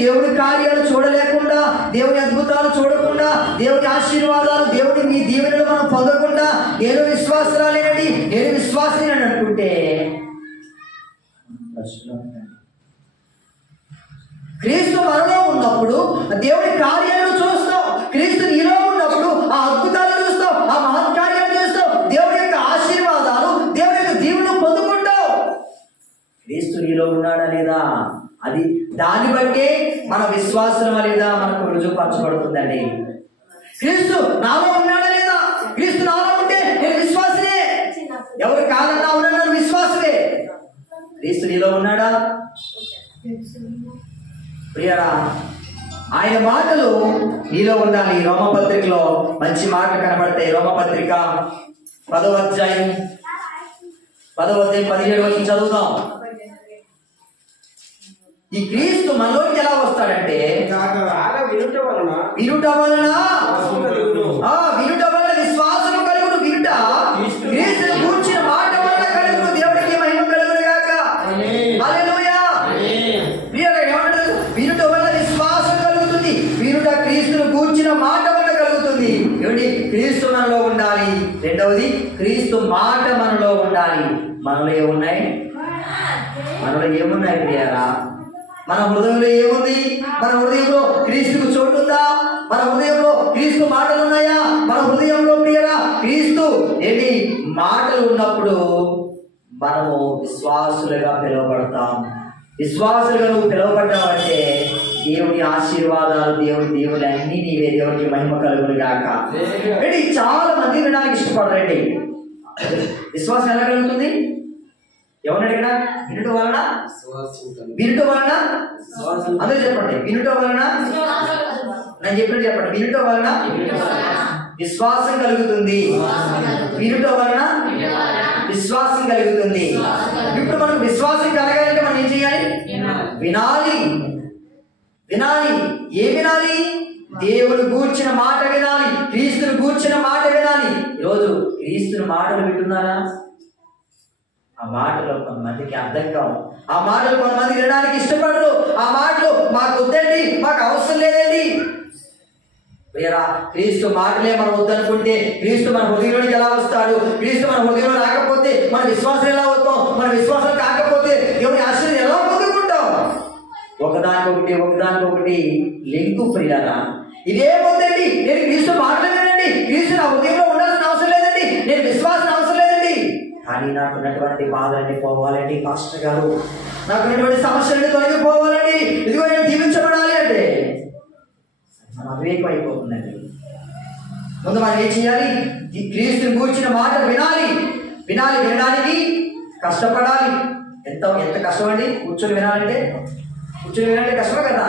దేవుడి కార్యాలు చూడలేకుండా, దేవుని అద్భుతాలు చూడకుండా, దేవుని ఆశీర్వాదాలు, దేవుని మీ దీవెనలు మనం పొందకుండా నేను విశ్వాసురాలేనండి, నేను విశ్వాసిని అని అనుకుంటే క్రీస్తు మనలో ఉన్నప్పుడు దేవుడి కార్యాలను చూస్తాం. క్రీస్తు నీలో ఉన్నప్పుడు ఆ అద్భుతాలు చూస్తాం, ఆ మహత్కార్యాలు చూస్తాం, దేవుడి యొక్క ఆశీర్వాదాలు, దేవుడి యొక్క దీవెనలు పొందుకుంటాం. క్రీస్తు నీలో ఉన్నాడా లేదా అది దాన్ని బట్టి మన విశ్వాసం లేదా మనకు రుజువుపరచబడుతుందండి. క్రీస్తు నాలో ఉన్నాడా లేదా? క్రీస్తు నాలో ఉంటే నేను విశ్వాసనే. ఎవరు కాదన్నా ఉన్నాడు విశ్వాసమే. క్రీస్తు నీలో ఉన్నాడా? ప్రియరా, ఆయన మాటలు నీలో ఉండాలి. రోమపత్రికలో మంచి మాటలు కనబడతాయి. రోమపత్రిక 10వ అధ్యాయం 17వ వచనం చదువుదాం. ఈ క్రీస్తు మనలోకి ఎలా వస్తాడంటే వినుట వలన విశ్వాసము కలుగును. వినుట క్రీస్తును గూర్చిన మాట వలన కలుగును. దేవుడికి మహిమ కలుగును గాక. హల్లెలూయా. వినుట వలన విశ్వాసం కలుగుతుంది. వినుట క్రీస్తును గూర్చిన మాట వలన కలుగుతుంది. ఏమిటి? క్రీస్తు మనలో ఉండాలి. రెండవది, క్రీస్తు మాట మనలో ఉండాలి. మనలో ఏమున్నాయి? మనలో ఏమున్నాయి ప్రియరా? మన హృదయంలో ఏముంది? మన హృదయంలో క్రీస్తుకు చోటు ఉందా? మన హృదయంలో క్రీస్తు మాటలు ఉన్నాయా? మన హృదయంలో ప్రియరా క్రీస్తు ఏంటి మాటలు ఉన్నప్పుడు మనము విశ్వాసులుగా పిలువబడతాం. విశ్వాసులుగా నువ్వు పిలువబడ్డావంటే దేవుని ఆశీర్వాదాలు, దేవుని అన్ని నీవే. దేవునికి మహిమ కలుగును గాక. అంటే చాలా మంది వినడానికి ఇష్టపడరండి. విశ్వాసం ఎలా కలుగుతుంది? ఎవరిని అడిగినా వినుట వలన అందరూ చెప్పండి. వినుట వలన, నేను చెప్పినట్టు చెప్పండి. వినుట వలన విశ్వాసం కలుగుతుంది. వినుట వలన విశ్వాసం కలుగుతుంది. ఇప్పుడు మనకు విశ్వాసం కలగాలంటే మనం ఏం చేయాలి? వినాలి. ఏం వినాలి? దేవుని గూర్చిన మాట వినాలి. క్రీస్తుని గూర్చిన మాట వినాలి. ఈరోజు క్రీస్తుని మాటలు వింటున్నారా? ఆ మాటలు కొంతమందికి అర్థం కావు. ఆ మాటలు కొంతమంది వినడానికి ఇష్టపడరు. ఆ మాటలు మాకు వద్దండి, మాకు అవసరం లేదండి. వేరా క్రీస్తు మాటలే మనం వద్దనుకుంటే క్రీస్తు మన హృదయంలోకి ఎలా వస్తాడు? క్రీస్తు మన హృదయంలో రాకపోతే మన విశ్వాసం ఎలా అవుతాం? మన విశ్వాసం కాకపోతే దేవుని ఆశీర్వాదం ఎలా పొందుకుంటాం? ఒకదానికి ఒకదానికొకటి లింకు ప్రియులారా. ఇదేమవుతుంది, నేను క్రీస్తు మాట్లాడలేదండి, క్రీస్తు నా హృదయంలో ఉండాల్సిన అవసరం లేదండి, నేను విశ్వాసం అవసరం లేదండి, కానీ నాకు ఉన్నటువంటి బాధలన్నీ పోవాలండి పాస్టర్ గారు, నాకు ఉన్నటువంటి సమస్యలన్నీ తొలగిపోవాలండి, ఇదిగో నేను దీవించబడాలి అంటే మనం అవివేకం అయిపోతుందండి. ముందు మనం ఏం చేయాలి, ఈ క్రీస్తుని కూర్చిన మాట వినాలి, వినడానికి కష్టపడాలి. ఎంత కష్టం అండి కూర్చొని వినాలంటే, కష్టమే కదా.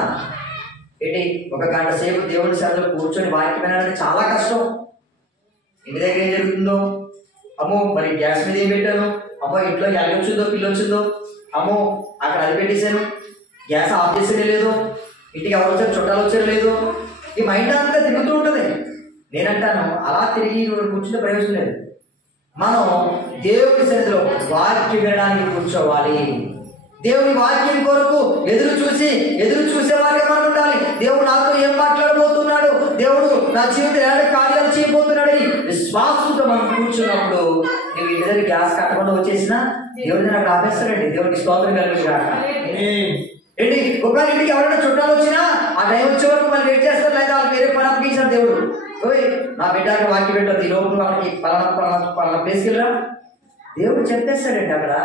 ఏంటి, 1 గంట సేపు దేవుని సన్నిధిలో కూర్చొని వాక్యం వినాలంటే చాలా కష్టం. ఇంటి దగ్గర ఏం జరుగుతుందో, అమ్మో మరి గ్యాస్ మీద ఏం పెట్టాను, అమ్మో ఇంట్లో ఎల్లి వచ్చిందో పిల్లి వచ్చిందో, అమ్మో అక్కడ అది పెట్టేశాను, గ్యాస్ ఆఫ్ చేసేది లేదు, ఇంటికి ఎవరు వచ్చారు చుట్టాలు వచ్చారు లేదు, ఈ మైండ్ అంతా తిరుగుతూ ఉంటుంది. నేనంటాను అలా తిరిగి కూర్చుంటే ప్రయోజనం లేదు. మనం దేవుని సన్నిధిలో వాక్యం వినడానికి కూర్చోవాలి. దేవుని వాక్యం కొరకు ఎదురు చూసేవారిగా మనం ఉండాలి. దేవుడు నాతో ఏం మాట్లాడబోతున్నాడు, దేవుడు నా జీవితం ఏడు కార్యాలు చేయబోతున్నాడు విశ్వాసంతో మనం కూర్చున్నప్పుడు, నువ్వు ఇంటి దగ్గర గ్యాస్ కట్టకుండా వచ్చేసినా దేవుడిని నాకు ఆపేస్తాడండి. దేవుడికి స్తోత్రం కలుగుగాక. ఏంటి, ఒకవేళ ఇంటికి ఎవరైనా చుట్టాలు వచ్చినా ఆ టైం వచ్చే వరకు మళ్ళీ వెయిట్ చేస్తారు, లేదా వేరే పని అప్పగించారు దేవుడు. నా బిడ్డకి వాక్యం పెట్టదు, ఈ లోపల వాళ్ళకి పలానా ప్లేస్కి వెళ్ళా దేవుడు చెప్పేస్తాడండి. అక్కడ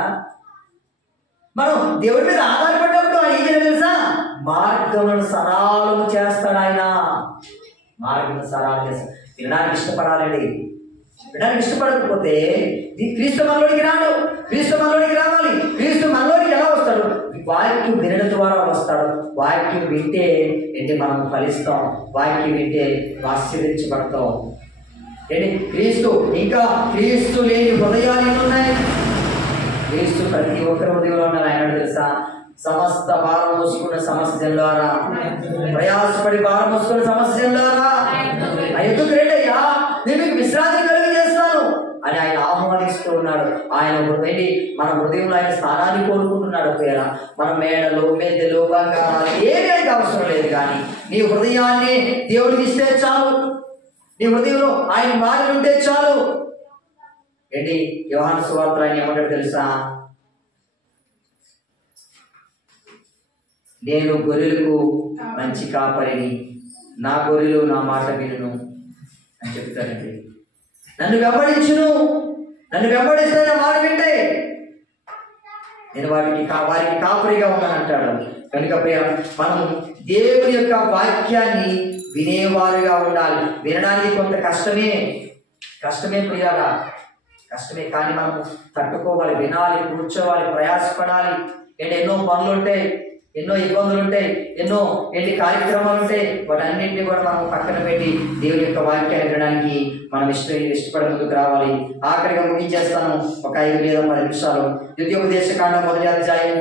మనం దేవుడి మీద ఆధారపడినప్పుడు ఆయన ఏం చేయాలి తెలుసా, మార్గములను సరళము చేస్తాడు. ఆయన మార్గం సరళం చేస్తాడు. వినడానికి ఇష్టపడాలండి. వినడానికి ఇష్టపడకపోతే క్రీస్తు మనలోనికి రాడు. క్రీస్తు మనలోనికి రావాలి. క్రీస్తు మనలోనికి ఎలా వస్తాడు, వాక్యం వినడం ద్వారా వస్తాడు. వాక్యం వింటే ఏంటి, మనం ఫలిస్తాం. వాక్యం వింటే ఆశీర్వదించబడతాం. ఏంటి, ఇంకా క్రీస్తు లేని హృదయాలు ఎన్నున్నాయి. క్రీస్తు ప్రతి ఒక్కరి హృదయంలో ఉన్నారు. ఆయన తెలుసా, సమస్త భారం మోసుకున్న సమస్యలారా, ప్రయాసపడి భారం మోసుకున్న సమస్యలారా, ఎందుకు రేటయ్యా నేను మీకు విశ్రాంతి కలిగి చేస్తాను అని ఆయన ఆహ్వానిస్తూ ఉన్నాడు. ఆయన మన హృదయంలో ఆయన స్థానాన్ని కోరుకుంటున్నాడు. పేర మన మేడలు మెద్దెలు బంగారాలు ఏమీ అవసరం లేదు, కానీ నీ హృదయాన్ని దేవుడికి ఇస్తే చాలు. నీ హృదయంలో ఆయన మాటలు ఉంటే చాలు. ఏంటి, యోహాను సువార్తలో ఆయన ఏమంటాడు తెలుసా, నేను గొర్రెలకు మంచి కాపరిని, నా గొర్రెలు నా మాట వినును అని చెప్తాడండి. నన్ను వెంబడిస్తే నా మాట వింటే నేను వారికి కాపరిగా ఉన్నానంటాడు. కనుక మనం దేవుని యొక్క వాక్యాన్ని వినేవారుగా ఉండాలి. వినడానికి కొంత కష్టమే ప్రియారా, కష్టమే, కానీ మనం తట్టుకోవాలి, వినాలి, కూర్చోవాలి, ప్రయాసపడాలి. ఎన్నో పనులు ఉంటాయి, ఎన్నో ఇబ్బందులు ఉంటాయి, ఎన్నో కార్యక్రమాలు ఉంటాయి. వాటన్నింటినీ కూడా మనం పక్కన పెట్టి దేవుని యొక్క వాక్యాన్ని వినడానికి మనం ఇష్టపడి ముందుకు రావాలి. ఆఖరిగా ముగించేస్తాను, ఒక 5 లేదా 10 నిమిషాలు. ద్వితీయోపదేశకాండం 1వ అధ్యాయం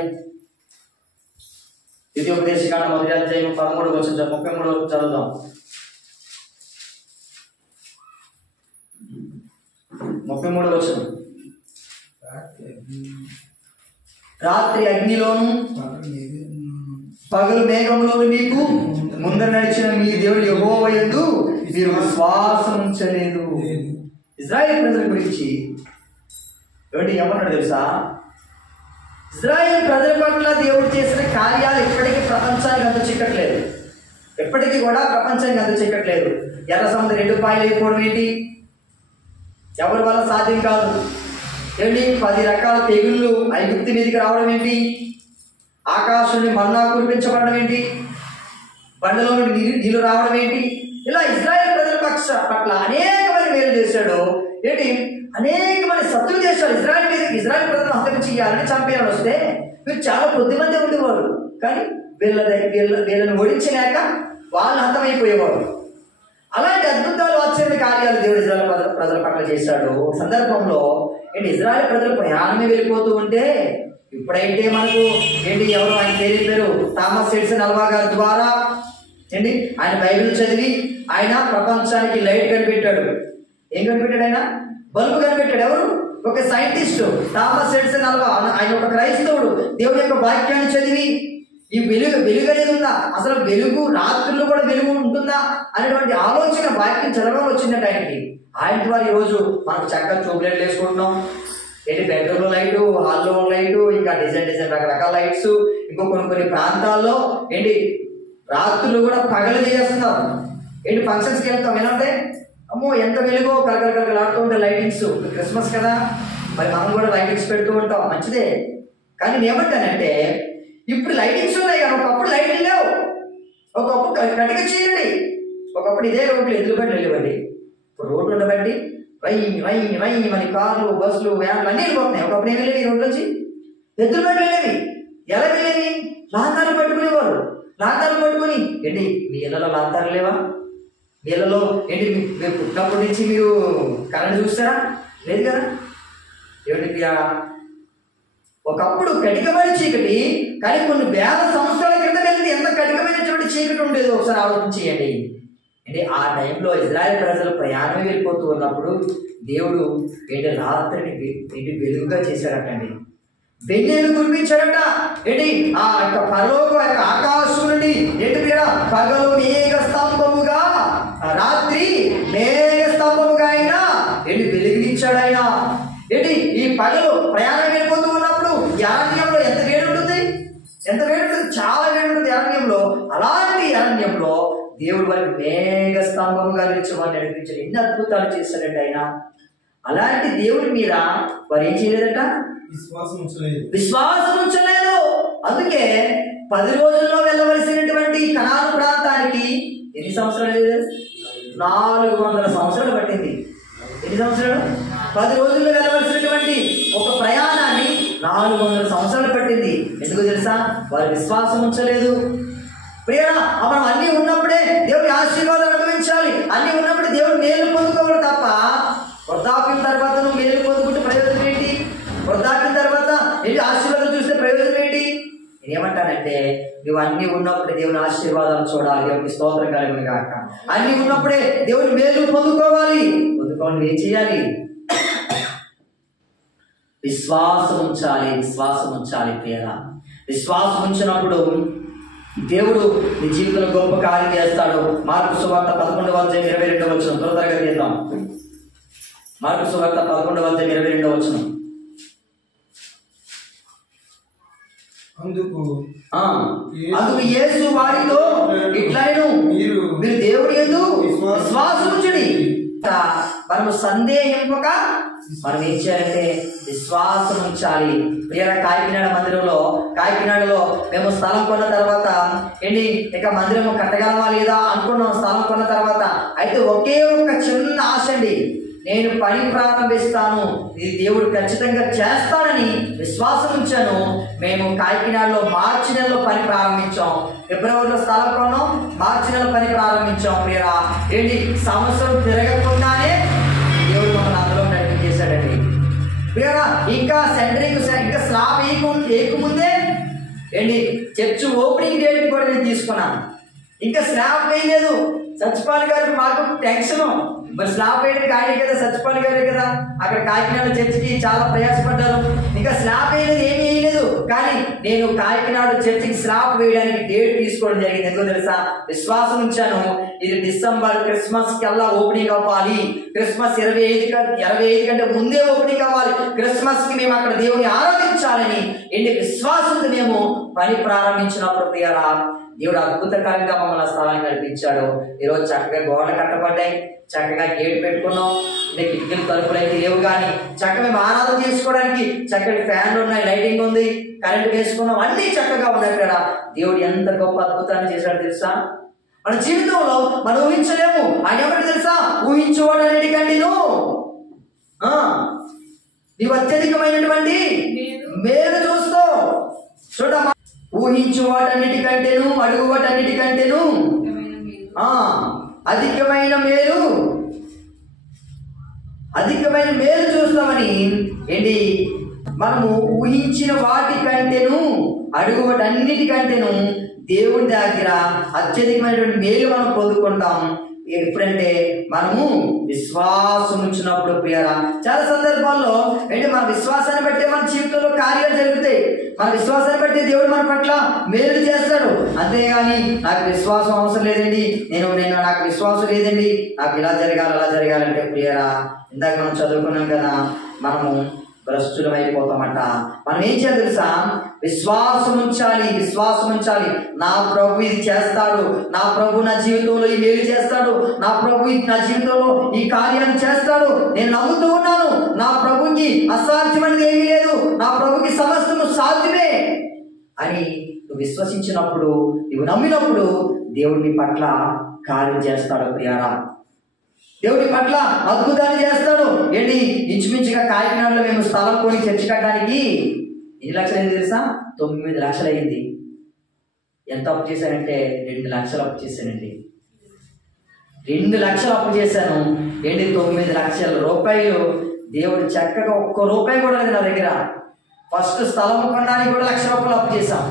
13వ వచనం 33వ వచనం చదువుదాం. 33వ వచనం. రాత్రి అగ్నిలోను పగలు మేఘంలోను మీకు ముందర నడిచిన మీ దేవుడు యెహోవా యందు మీరు విశ్వాసం ఉంచలేదు. ఇజ్రాయేల్ ప్రజల గురించి ఏమన్నాడు తెలుసా, ఇజ్రాయేల్ ప్రజల పట్ల దేవుడు చేసిన కార్యాలు ఎప్పటికీ ప్రపంచానికి అంత చిక్కట్లేదు. ఎప్పటికీ కూడా ప్రపంచానికి అంత చిక్కట్లేదు. ఎర్ర సముద్రం 2 పాయలు అయిపోవడం ఏంటి, ఎవరి వల్ల సాధ్యం కాదు. 10 రకాల తెగుళ్ళు ఐగుప్తు మీదకి రావడం ఏంటి, ఆకాశం నుండి మన్నా కురిపించబడడం ఏంటి, బండలో నుండి నీళ్లు రావడం ఏంటి, ఇలా ఇజ్రాయేల్ ప్రజల పట్ల అనేకమైన మేలు చేశాడు. అనేకమైన శత్రులు చేశాడు. ఇజ్రాయేల్ ప్రజలను హత్య చేయాలని చంపేయాలని వస్తే వీరు చాలా కొద్దిమంది ఉండేవారు, కానీ వీళ్ళని ఓడించలేక వాళ్ళు హతమైపోయేవారు. అలాంటి అద్భుతాలు ఆశ్చర్య కార్యాలు దేవుడు ఇజ్రాయేల్ ప్రజల పట్ల చేశాడు. ఒక సందర్భంలో ఇజ్రాయేల్ ప్రజలు ప్రయాణమే వెళ్ళిపోతూ ఉంటే, ఇప్పుడైతే మనకు ఎవరు ఆయన పేరు థామస్ ఎడిసన్ అల్వా గారి ద్వారా ఆయన బైబిల్ చదివి ఆయన ప్రపంచానికి లైట్ కనిపెట్టాడు. ఏం కనిపెట్టాడు? ఆయన బల్బు కనిపెట్టాడు. ఎవరు? ఒక సైంటిస్ట్ థామస్ ఎడిసన్ అల్వా. ఆయన ఒక క్రైస్తవుడు. దేవుడి యొక్క వాక్యాన్ని చదివి ఈ వెలుగు అనేది ఉందా, అసలు వెలుగు రాత్రుల్లో కూడా వెలుగు ఉంటుందా అనేటువంటి ఆలోచన వాక్యం చదవడం వచ్చిందంటే ఆయనకి. ఆయన ద్వారా ఈరోజు మనం చక్కగా ట్యూబ్లైట్లు వేసుకుంటున్నాం. బెడ్రూమ్లో లైటు, హాల్లో లైటు, ఇంకా డిజైన్ రకరకాల లైట్స్, ఇంకో కొన్ని ప్రాంతాల్లో ఏంటి రాత్రులు కూడా పగలు చేస్తున్నారు. ఏంటి ఫంక్షన్స్కి వెళ్తాం ఏమంటే అమ్మో ఎంత వెలుగో కలకలకలాడుతూ ఉంటాయి లైటింగ్స్. క్రిస్మస్ కదా, మరి మనం కూడా లైటింగ్స్ పెడుతూ ఉంటాం, మంచిదే. కానీ నేను ఏమంటానంటే ఇప్పుడు లైటింగ్స్ ఉన్నాయి కానీ ఒకప్పుడు లైటింగ్ లేవు. ఒకప్పుడు కటిక చీకటి. ఒకప్పుడు ఇదే రోడ్లు ఎదురు బండి వెళ్ళేవండి. ఇప్పుడు రోడ్డు ఉండబట్టి రై రై రై మన కార్లు బస్సులు వ్యాన్లు అన్నీ వెళ్ళిపోతున్నాయి. ఒకప్పుడు ఏం వెళ్ళేవి ఈ రోడ్ల నుంచి ఎదురు బండి వెళ్ళేవి. ఎలా వెళ్ళేవి? లాంతాలు పట్టుకునేవారు. లాంతాలు పట్టుకుని ఏంటి మీ ఇళ్ళలో లాంతాలు లేవా? మీ ఇళ్ళలో ఏంటి మీరు పుట్టినప్పటి నుంచి మీరు కరెంట్ చూస్తారా? లేదు కదా. ఏమిటి ఒకప్పుడు కటికమైన చీకటి, కానీ కొన్ని వేల సంవత్సరాల క్రితం వెళ్తే ఎంత కటికమైనటువంటి చీకటి ఉండేదో ఒకసారి ఆలోచన చేయండి. అంటే ఆ టైంలో ఇజ్రాయెల్ ప్రజలు ప్రయాణం వెళ్ళిపోతూ ఉన్నప్పుడు దేవుడు ఏంటి రాత్రిని ఏంటి వెలుగుగా చేశాడటండి. వెన్నెలు కురిపించాడట. ఏంటి ఆ యొక్క పరలోక యొక్క ఆకాశం నుండి ఏంటి పగలు మేఘ స్తంభముగా, రాత్రి మేఘ స్తంభముగా అయినా ఏంటి వెలుగునిచ్చాడు ఆయన. ఏంటి ఈ పగలు ప్రయాణం వెళ్ళిపోతూ ఉన్నప్పుడు ఈ అరణ్యంలో ఎంత వేడి ఉంటుంది, ఎంత వేడి ఉంటుంది, చాలా వేడి ఉంటుంది అరణ్యంలో. అలాంటి అరణ్యంలో దేవుడు వారికి మేఘ స్తంభముగా నిలిచి వారిని నడిపించాడు. ఎన్ని అద్భుతాలు చేశాడంటే ఆయన. అలాంటి దేవుడి మీద వారు ఏం చేయలేదట? విశ్వాసం ఉంచలేదు. అందుకే 10 రోజుల్లో వెళ్ళవలసినటువంటి కనాను ప్రాంతానికి ఎన్ని సంవత్సరాలు? 400 సంవత్సరాలు పట్టింది. ఎన్ని సంవత్సరాలు? 10 రోజుల్లో వెళ్ళవలసినటువంటి ఒక ప్రయాణాన్ని 400 సంవత్సరాలు పట్టింది. ఎందుకు తెలుసా? వారు విశ్వాసం ఉంచలేదు. ప్రియరా, మనం అన్ని ఉన్నప్పుడే దేవుడి ఆశీర్వాదాలు అనుభవించాలి. అన్ని ఉన్నప్పుడే దేవుడు మేలు పొందుకోవాలి తప్ప వృద్ధాప్యం తర్వాత నువ్వు మేలు పొందుకుంటే ప్రయోజనం ఏంటి? వృద్ధాప్యం తర్వాత ఏంటి ఆశీర్వాదం చూస్తే ప్రయోజనం ఏంటి? నేనేమంటానంటే నువ్వు అన్ని ఉన్నప్పుడే దేవుని ఆశీర్వాదాలు చూడాలి. దేవుడికి స్తోత్రం కలుగును గాక. అన్ని ఉన్నప్పుడే దేవుని మేలు పొందుకోవాలి. పొందుకోవాలి ఏం చేయాలి? విశ్వాసం ఉంచాలి. విశ్వాసం ఉంచాలి ప్రియరా. విశ్వాసం ఉంచినప్పుడు దేవుడు నీ జీవితంలో గొప్ప కార్యం చేస్తాడు. మార్కు సువార్త 11:22 త్వరగా తీద్దాం. మార్కు సువార్త 11:22. అందుకు యేసు వారితో ఇట్లనెను, మీరు దేవుని యందు విశ్వాసం ఉంచుడి. మనము సందేహింపక మనం ఏం చేయాలంటే విశ్వాసం ఉంచాలి. ప్రియరా, కాకినాడలో మేము స్థలం కొన్న తర్వాత ఏంటి ఇక మందిరము కట్టగలమా లేదా అనుకున్నాం. స్థలం కొన్న తర్వాత అయితే ఒకే ఒక చిన్న ఆశ అండి, నేను పని ప్రారంభిస్తాను, ఇది దేవుడు ఖచ్చితంగా చేస్తానని విశ్వాసం ఉంచాను. మేము కాకినాడలో మార్చి నెలలో పని ప్రారంభించాం. ఫిబ్రవరిలో స్థలం కొన్నాం, మార్చి నెలలో పని ప్రారంభించాం. ప్రియరా, ఏంటి సంవత్సరం తిరగకుండానే దేవుడు మమ్మల్ని అందులో నడిపించేశాడండి. ప్రియరా, ఇంకా సెంటరింగ్ ఇంకా స్లాబ్ వేయకముందే ఏంటి చర్చ్ ఓపెనింగ్ డేట్ కూడా నేను తీసుకున్నాను. ఇంకా స్లాబ్ వేయలేదు. సత్యపాల్ గారికి మాకు టెన్షన్, మరి స్లాబ్ వేయడానికి ఆయనే కదా, సత్యపాల్ గారే కదా. అక్కడ కాకినాడ చర్చికి చాలా ప్రయాసపడ్డారు. ఇంకా స్లాబ్ వేయలేదు, ఏమీ వేయలేదు. కానీ నేను కాకినాడ చర్చికి స్లాబ్ వేయడానికి డేట్ తీసుకోవడం జరిగింది. ఎందుకో తెలుసా? విశ్వాసం ఉంచాను. ఇది డిసెంబర్ క్రిస్మస్ కల్లా ఓపెనింగ్ అవ్వాలి. క్రిస్మస్ 25 కంటే ముందే ఓపెనింగ్ అవ్వాలి. క్రిస్మస్ కి మేము అక్కడ దేవుని ఆరాధించాలని ఎన్ని విశ్వాసంతో మేము పని ప్రారంభించినప్పుడు ప్రియరా, దేవుడు అద్భుతకరంగా మమ్మల్ని స్థలాన్ని నడిపించాడు. ఈరోజు చక్కగా గోడలు కట్టబడ్డాయి, చక్కగా గేట్ పెట్టుకున్నాం. ఇంకా కిటికీలు తలుపులు అయితే లేవు, కానీ చక్కగా మేము ఆరాధన చేసుకోవడానికి చక్కటి ఫ్యాన్లు ఉన్నాయి, లైటింగ్ ఉంది, కరెంట్ వేసుకున్నాం, అన్ని చక్కగా ఉన్నాయి. కదా దేవుడు ఎంత గొప్ప అద్భుతాన్ని చేశాడు తెలుసా? మన జీవితంలో మనం ఊహించలేము. ఆయన ఎవరికి తెలుసా? ఊహించుకోవడానికంటే నీవు అత్యధికమైనటువంటి మేలు చూస్తావు. చూడ, ఊహించు వాటన్నిటికంటేను అడుగు వాటన్నిటికంటేను అధికమైన మేలు చూస్తామని ఏంటి మనము ఊహించిన వాటికంటేను అడుగు వాటన్నిటికంటేను దేవుడి దగ్గర అత్యధికమైనటువంటి మేలు మనం పొందుకుంటాం. ఎప్పుడంటే మనము విశ్వాసం ఉంచినప్పుడు. ప్రియరా, చాలా సందర్భాల్లో ఏంటి మన విశ్వాసాన్ని బట్టి మన జీవితంలో కార్యాలు జరుగుతాయి. మన విశ్వాసాన్ని బట్టి దేవుడు మన పట్ల మేలు చేస్తాడు. అంతేగాని నాకు విశ్వాసం అవసరం లేదండి, నాకు విశ్వాసం లేదండి, నాకు ఇలా జరగాలి అలా జరగాలంటే ప్రియరా, ఇందాక మనం చదువుకున్నాం కదా, మనము భ్రష్టులం అయిపోతామట. మనం ఏం చేయాలి తెలుసా? విశ్వాసం ఉంచాలి, విశ్వాసం ఉంచాలి. నా ప్రభు ఇది చేస్తాడు, నా ప్రభు నా జీవితంలో ఈ మేలు చేస్తాడు, నా ప్రభు నా జీవితంలో ఈ కార్యాన్ని చేస్తాడు, నేను నమ్ముతూ ఉన్నాను, నా ప్రభుకి అసాధ్యమైనది ఏమీ లేదు, నా ప్రభుకి సమస్తము సాధ్యమే అని నువ్వు విశ్వసించినప్పుడు, నువ్వు నమ్మినప్పుడు దేవుడి పట్ల కార్యం చేస్తాడు ప్రియారా. దేవుడి పట్ల అద్భుతాన్ని చేస్తాడు. ఏంటి, ఇంచుమించుగా కాకినాడలో మేము స్థలం కొని చర్చి కట్టడానికి ఎన్ని లక్షలు అయింది తెలుసా? 9 లక్షలు అయింది. ఎంత అప్పు చేశానంటే 2 లక్షలు అప్పు చేశానండి. 2 లక్షలు అప్పు చేశాను. ఏంటి, 9 లక్షల రూపాయలు దేవుడు చక్కగా ఒక్క రూపాయి కూడా లేదు నా దగ్గర. ఫస్ట్ స్థలం కొనడానికి కూడా 1,00,000 రూపాయలు అప్పు చేశాం.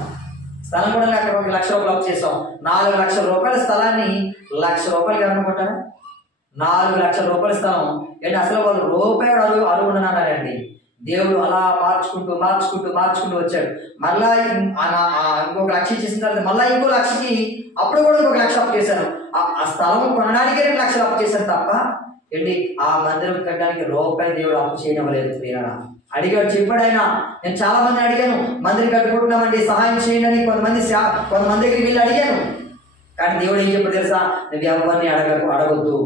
స్థలం కూడా 1,00,000 రూపాయలు అప్పు చేసాం. 4 లక్షల రూపాయల స్థలాన్ని 1,00,000 రూపాయలకి అనుకుంటారా? 4 లక్షల రూపాయల స్థలం. ఏంటి, అసలు వాళ్ళు రూపాయి అరువు ఉండనారండి. దేవుడు అలా మార్చుకుంటూ మార్చుకుంటూ మార్చుకుంటూ వచ్చాడు. మళ్ళా ఇంకొక 1,00,000 ఇచ్చేసిన తర్వాత మళ్ళీ ఇంకో 1,00,000కి అప్పుడు కూడా ఇంకొక 1,00,000 అప్పు చేశాను. ఆ స్థలం కొనడానికే 2 లక్షలు అప్పు చేశాను తప్ప ఏంటి ఆ మందిరం కట్టడానికి రూపాయి దేవుడు అప్పు చేయడం లేదు. అడిగాడు, చెప్పాడు ఆయన. నేను చాలా మంది అడిగాను, మందిరం కట్టుకుంటున్నామండి సహాయం చేయండి అని కొంతమంది దగ్గరికి వెళ్ళి అడిగాను. కానీ దేవుడు ఏం చెప్పాడు తెలుసా? నువ్వు ఎవరిని అడగొద్దు,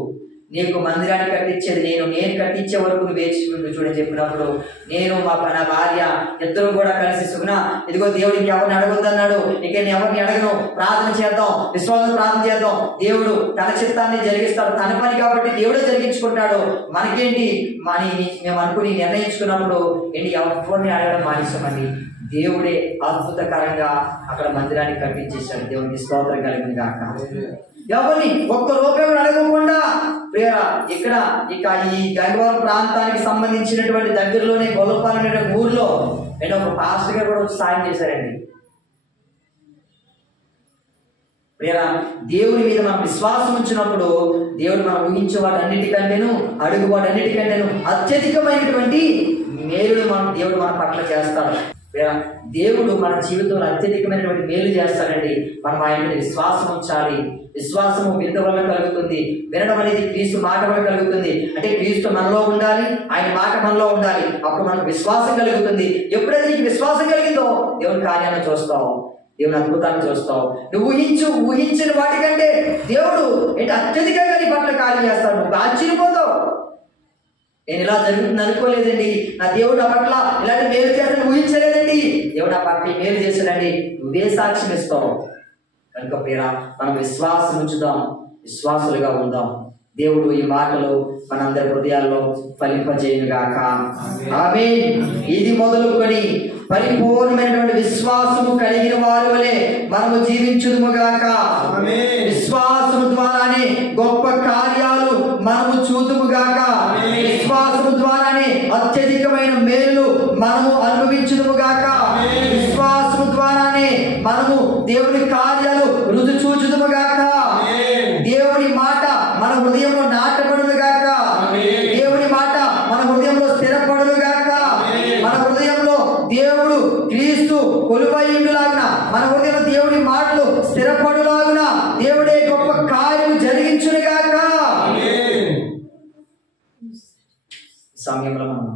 నీకు మందిరాన్ని కట్టించేది నేను కట్టించే వరకు నువ్వు వేచి చూడని చెప్పినప్పుడు నేను నా భార్య ఇద్దరు కూడా కలిసి సుగుణ ఇదిగో దేవుడు ఇంకెవరిని అడగొద్దు అన్నాడు, ఇక నేను ఎవరిని అడగను, ప్రార్థన చేద్దాం, విశ్వాసం ప్రార్థన చేద్దాం, దేవుడు తన చిత్తాన్ని జరిగిస్తాడు, తన పని కాబట్టి దేవుడే జరిగించుకుంటాడు, మనకేంటి మేము అనుకుని నిర్ణయించుకున్నప్పుడు ఏంటి ఎవరిని అడగడం మానేసామండి. దేవుడే అద్భుతకరంగా అక్కడ మందిరాన్ని కట్టించేశాడు. దేవునికి స్తోత్రం కలిగింది కాక. ఎవరిని ఒక్క రూపాయి కూడా అడగకుండా ఇక్కడ ఈ గంగవరం ప్రాంతానికి సంబంధించినటువంటి దగ్గరలోనే గొల్లపాలెం అనే ఊర్లో నేను ఒక పాస్టర్ గారు కూడా వచ్చి సాయం చేశారండి. దేవుని మీద మనం విశ్వాసం ఉంచినప్పుడు దేవుడు మనం ఊహించే వాటన్నిటికంటేను అడుగు వాటన్నిటికంటేను అత్యధికమైనటువంటి మేలుడు దేవుడు మన పట్ల చేస్తాడు. దేవుడు మన జీవితంలో అత్యధికమైనటువంటి మేలు చేస్తాడండి. మనం ఆయన మీద విశ్వాసం ఉంచాలి. విశ్వాసము వినడం వల్ల కలుగుతుంది, వినడం అనేది క్రీస్తు మాట వల్ల కలుగుతుంది. అంటే క్రీస్తు మనలో ఉండాలి, ఆయన మాట మనలో ఉండాలి, అప్పుడు మనకు విశ్వాసం కలుగుతుంది. ఎప్పుడైతే నీకు విశ్వాసం కలిగిందో దేవుని కార్యాన్ని చూస్తావు, దేవుని అద్భుతాన్ని చూస్తావు. నువ్వు ఊహించిన వాటికంటే దేవుడు ఏంటి అత్యధికంగా నీ పట్ల కార్యం చేస్తాడు. నువ్వు ఆశ్చర్యపోతావు. నేను ఇలా జరుగుతుంది అనుకోలేదండి, నా దేవుడు నా పట్ల ఇలాంటి మేలు చేస్తాను ఊహించలేదండి, దేవుడు నా పట్ల మేలు చేశాడండి, నువ్వే సాక్ష్యం ఇస్తావు. కనుక ప్రియరా, మనం విశ్వాసం ఉంచుదాం, విశ్వాసులుగా ఉందాం. దేవుడు ఈ మాటలు మనందరి హృదయాల్లో ఫలింపజేయునుగాక. ఆమేన్. ఇది మొదలుకొని పరిపూర్ణమైనటువంటి విశ్వాసము కలిగిన వారి వలె మనము జీవించుదుముగాక. విశ్వాసము ద్వారానే గొప్ప కార్యాలు మనము చూదుముగాక. విశ్వాసము ద్వారానే అత్యధికమైన మేలు మనము అనుభవించుదుముగాక. విశ్వాసము ద్వారానే మనము దేవుని కార్యాలు రుచి చూచుదుముగాక. దేవుని మాట మన హృదయంలో నాటబడునుగాక. దేవుని మాట మన హృదయంలో స్థిరపడునుగాక. మన హృదయంలో దేవుడు క్రీస్తు కొలువైయుండులాగున మన హృదయంలో దేవుని మాటలు స్థిరపడులాగున దేవుడే గొప్ప కార్యం జరిగించునుగాక. సమయంలో మనం